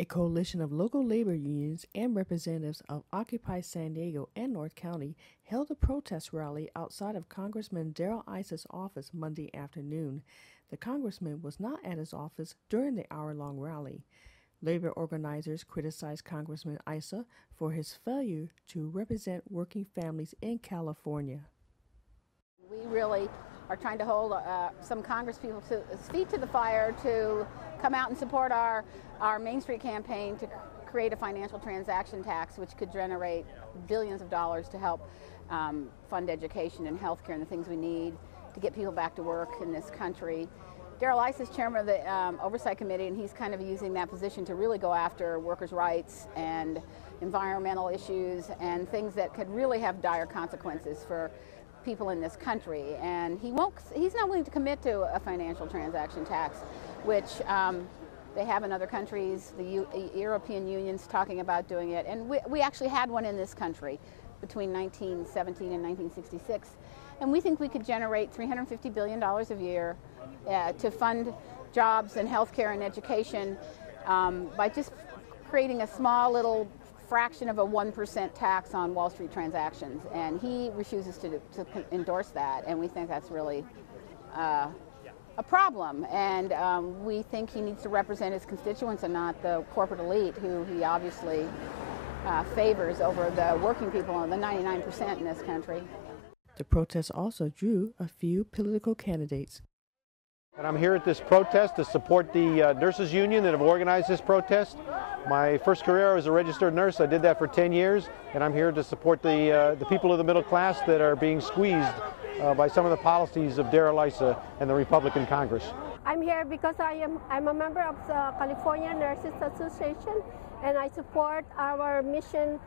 A coalition of local labor unions and representatives of Occupy San Diego and North County held a protest rally outside of Congressman Darrell Issa's office Monday afternoon. The congressman was not at his office during the hour-long rally. Labor organizers criticized Congressman Issa for his failure to represent working families in California. We really are trying to hold some congresspeople's feet to the fire to come out and support our Main Street campaign to create a financial transaction tax which could generate billions of dollars to help fund education and health care and the things we need to get people back to work in this country. Darrell Issa is chairman of the Oversight Committee, and he's kind of using that position to really go after workers' rights and environmental issues and things that could really have dire consequences for people in this country. And he's not willing to commit to a financial transaction tax, which they have in other countries. The European Union's talking about doing it, and we actually had one in this country between 1917 and 1966. And we think we could generate $350 billion a year to fund jobs and health care and education by just creating a small little fraction of a 1% tax on Wall Street transactions. And he refuses to endorse that, and we think that's really a problem. And we think he needs to represent his constituents and not the corporate elite, who he obviously favors over the working people and the 99% in this country. The protest also drew a few political candidates. And I'm here at this protest to support the nurses union that have organized this protest. My first career, I was a registered nurse. I did that for 10 years, and I'm here to support the people of the middle class that are being squeezed by some of the policies of Darrell Issa and the Republican Congress. I'm here because I'm a member of the California Nurses Association, and I support our mission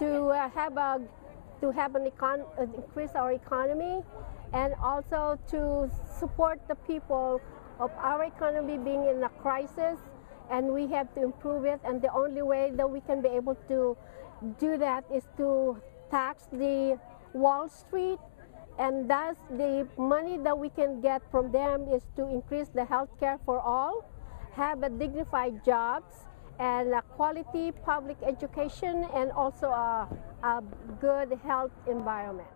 to increase our economy, and also to support the people of our economy being in a crisis, and we have to improve it. And the only way that we can be able to do that is to tax the Wall Street, and thus the money that we can get from them is to increase the health care for all, have a dignified jobs, and a quality public education, and also a good health environment.